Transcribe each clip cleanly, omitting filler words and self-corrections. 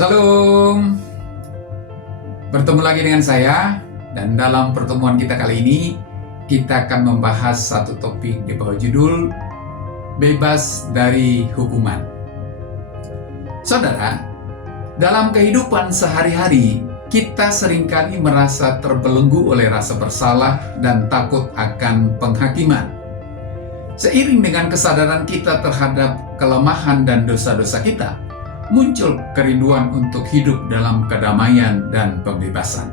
Shalom, bertemu lagi dengan saya, dan dalam pertemuan kita kali ini kita akan membahas satu topik di bawah judul bebas dari hukuman. Saudara, dalam kehidupan sehari-hari kita seringkali merasa terbelenggu oleh rasa bersalah dan takut akan penghakiman. Seiring dengan kesadaran kita terhadap kelemahan dan dosa-dosa kita, muncul kerinduan untuk hidup dalam kedamaian dan pembebasan.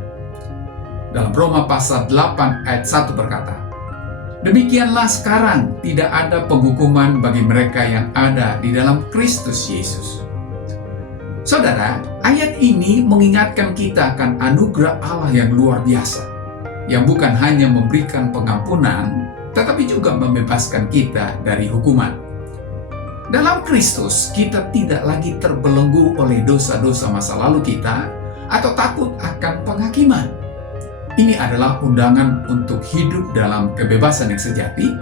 Dalam Roma pasal 8 ayat 1 berkata, "Demikianlah sekarang tidak ada penghukuman bagi mereka yang ada di dalam Kristus Yesus." Saudara, ayat ini mengingatkan kita akan anugerah Allah yang luar biasa, yang bukan hanya memberikan pengampunan, tetapi juga membebaskan kita dari hukuman. Dalam Kristus, kita tidak lagi terbelenggu oleh dosa-dosa masa lalu kita atau takut akan penghakiman. Ini adalah undangan untuk hidup dalam kebebasan yang sejati,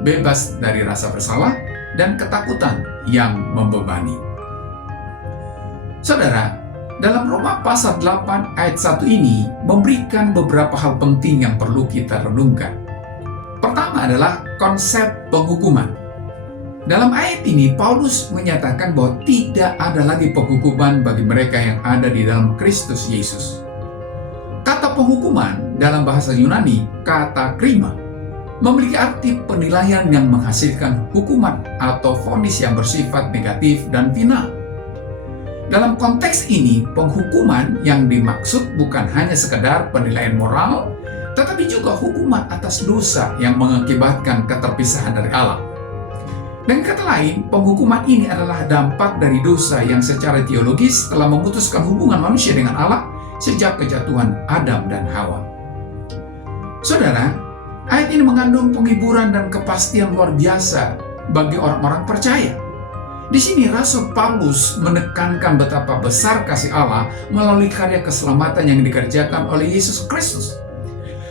bebas dari rasa bersalah dan ketakutan yang membebani. Saudara, dalam Roma pasal 8 ayat 1 ini memberikan beberapa hal penting yang perlu kita renungkan. Pertama adalah konsep penghukuman. Dalam ayat ini, Paulus menyatakan bahwa tidak ada lagi penghukuman bagi mereka yang ada di dalam Kristus Yesus. Kata penghukuman dalam bahasa Yunani, kata krima, memiliki arti penilaian yang menghasilkan hukuman atau vonis yang bersifat negatif dan final. Dalam konteks ini, penghukuman yang dimaksud bukan hanya sekedar penilaian moral, tetapi juga hukuman atas dosa yang mengakibatkan keterpisahan dari Allah. Dengan kata lain, penghukuman ini adalah dampak dari dosa yang secara teologis telah memutuskan hubungan manusia dengan Allah sejak kejatuhan Adam dan Hawa. Saudara, ayat ini mengandung penghiburan dan kepastian luar biasa bagi orang-orang percaya. Di sini Rasul Paulus menekankan betapa besar kasih Allah melalui karya keselamatan yang dikerjakan oleh Yesus Kristus.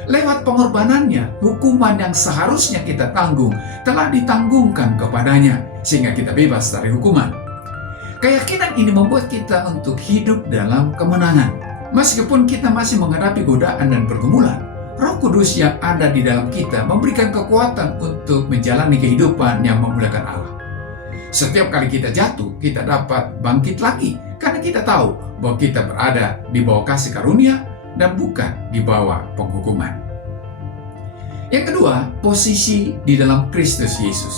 Lewat pengorbanannya, hukuman yang seharusnya kita tanggung telah ditanggungkan kepadanya, sehingga kita bebas dari hukuman. Keyakinan ini membuat kita untuk hidup dalam kemenangan. Meskipun kita masih menghadapi godaan dan pergumulan, Roh Kudus yang ada di dalam kita memberikan kekuatan untuk menjalani kehidupan yang memuliakan Allah. Setiap kali kita jatuh, kita dapat bangkit lagi, karena kita tahu bahwa kita berada di bawah kasih karunia dan bukan di bawah penghukuman. Yang kedua, posisi di dalam Kristus Yesus.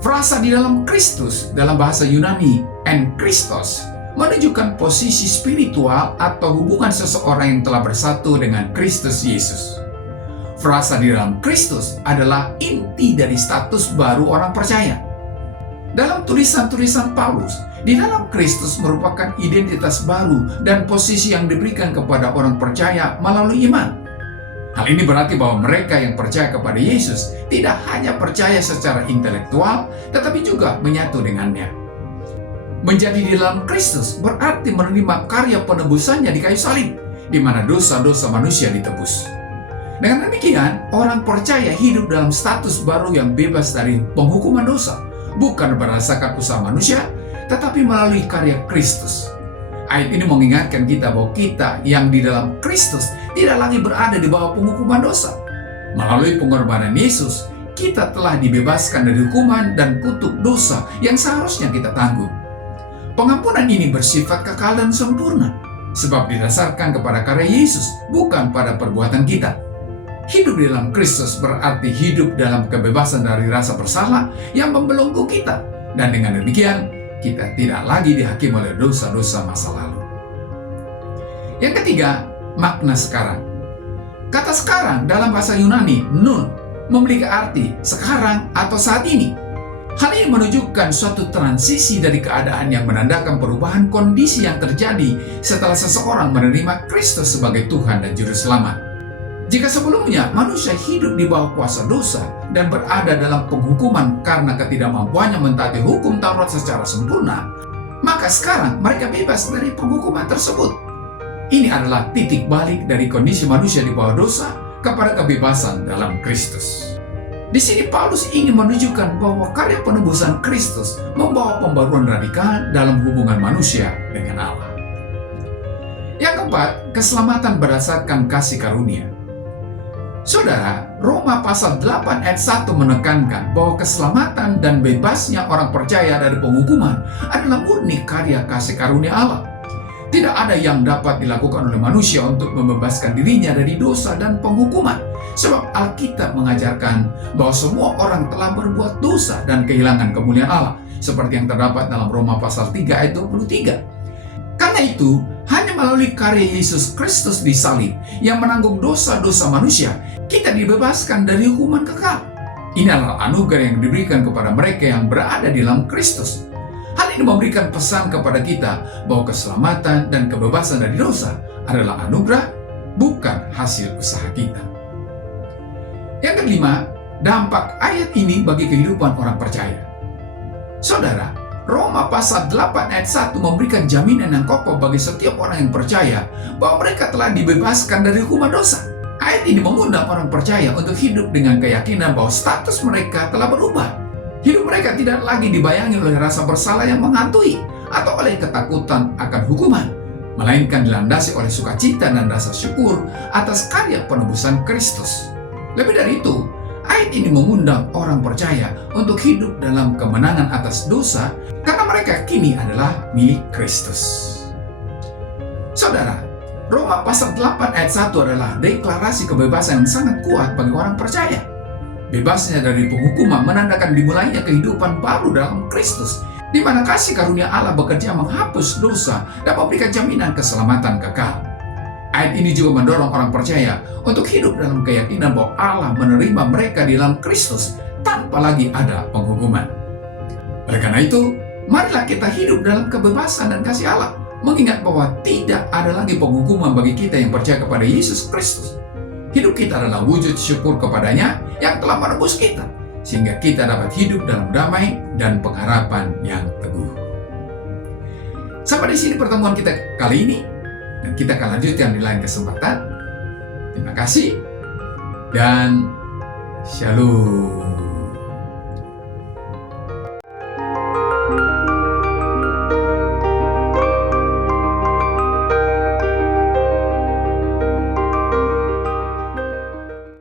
Frasa di dalam Kristus dalam bahasa Yunani, en Christos, menunjukkan posisi spiritual atau hubungan seseorang yang telah bersatu dengan Kristus Yesus. Frasa di dalam Kristus adalah inti dari status baru orang percaya. Dalam tulisan-tulisan Paulus, di dalam Kristus merupakan identitas baru dan posisi yang diberikan kepada orang percaya melalui iman. Hal ini berarti bahwa mereka yang percaya kepada Yesus tidak hanya percaya secara intelektual, tetapi juga menyatu dengannya. Menjadi di dalam Kristus berarti menerima karya penebusannya di kayu salib, di mana dosa-dosa manusia ditebus. Dengan demikian, orang percaya hidup dalam status baru yang bebas dari penghukuman dosa, bukan berdasarkan usaha manusia, tetapi melalui karya Kristus. Ayat ini mengingatkan kita bahwa kita yang di dalam Kristus tidak lagi berada di bawah penghukuman dosa. Melalui pengorbanan Yesus, kita telah dibebaskan dari hukuman dan kutuk dosa yang seharusnya kita tanggung. Pengampunan ini bersifat kekal dan sempurna, sebab didasarkan kepada karya Yesus, bukan pada perbuatan kita. Hidup di dalam Kristus berarti hidup dalam kebebasan dari rasa bersalah yang membelenggu kita, dan dengan demikian kita tidak lagi dihakimi oleh dosa-dosa masa lalu. Yang ketiga, makna sekarang. Kata sekarang dalam bahasa Yunani, nun, memiliki arti sekarang atau saat ini. Hal ini menunjukkan suatu transisi dari keadaan yang menandakan perubahan kondisi yang terjadi setelah seseorang menerima Kristus sebagai Tuhan dan Juru Selamat. Jika sebelumnya manusia hidup di bawah kuasa dosa dan berada dalam penghukuman karena ketidakmampuannya mentaati hukum Taurat secara sempurna, maka sekarang mereka bebas dari penghukuman tersebut. Ini adalah titik balik dari kondisi manusia di bawah dosa kepada kebebasan dalam Kristus. Di sini Paulus ingin menunjukkan bahwa karya penebusan Kristus membawa pembaruan radikal dalam hubungan manusia dengan Allah. Yang keempat, keselamatan berdasarkan kasih karunia. Saudara, Roma pasal 8 ayat 1 menekankan bahwa keselamatan dan bebasnya orang percaya dari penghukuman adalah murni karya kasih karunia Allah. Tidak ada yang dapat dilakukan oleh manusia untuk membebaskan dirinya dari dosa dan penghukuman. Sebab Alkitab mengajarkan bahwa semua orang telah berbuat dosa dan kehilangan kemuliaan Allah. Seperti yang terdapat dalam Roma pasal 3 ayat 23. Karena itu, hanya melalui karya Yesus Kristus di salib yang menanggung dosa-dosa manusia, kita dibebaskan dari hukuman kekal. Ini adalah anugerah yang diberikan kepada mereka yang berada di dalam Kristus. Hal ini memberikan pesan kepada kita bahwa keselamatan dan kebebasan dari dosa adalah anugerah, bukan hasil usaha kita. Yang kelima, dampak ayat ini bagi kehidupan orang percaya. Saudara, Roma pasal 8 ayat 1 memberikan jaminan yang kokoh bagi setiap orang yang percaya bahwa mereka telah dibebaskan dari hukuman dosa. Ayat ini mengundang orang percaya untuk hidup dengan keyakinan bahwa status mereka telah berubah. Hidup mereka tidak lagi dibayangi oleh rasa bersalah yang menghantui atau oleh ketakutan akan hukuman, melainkan dilandasi oleh sukacita dan rasa syukur atas karya penebusan Kristus. Lebih dari itu, ayat ini mengundang orang percaya untuk hidup dalam kemenangan atas dosa karena mereka kini adalah milik Kristus. Saudara, Roma pasal 8 ayat 1 adalah deklarasi kebebasan yang sangat kuat bagi orang percaya. Bebasnya dari penghukuman menandakan dimulainya kehidupan baru dalam Kristus, di mana kasih karunia Allah bekerja menghapus dosa dan memberikan jaminan keselamatan kekal. Ayat ini juga mendorong orang percaya untuk hidup dalam keyakinan bahwa Allah menerima mereka di dalam Kristus tanpa lagi ada penghukuman. Oleh karena itu, marilah kita hidup dalam kebebasan dan kasih Allah, mengingat bahwa tidak ada lagi penghukuman bagi kita yang percaya kepada Yesus Kristus. Hidup kita adalah wujud syukur kepadanya yang telah menebus kita, sehingga kita dapat hidup dalam damai dan pengharapan yang teguh. Sampai di sini pertemuan kita kali ini, dan kita akan lanjutkan di lain kesempatan. Terima kasih dan shalom.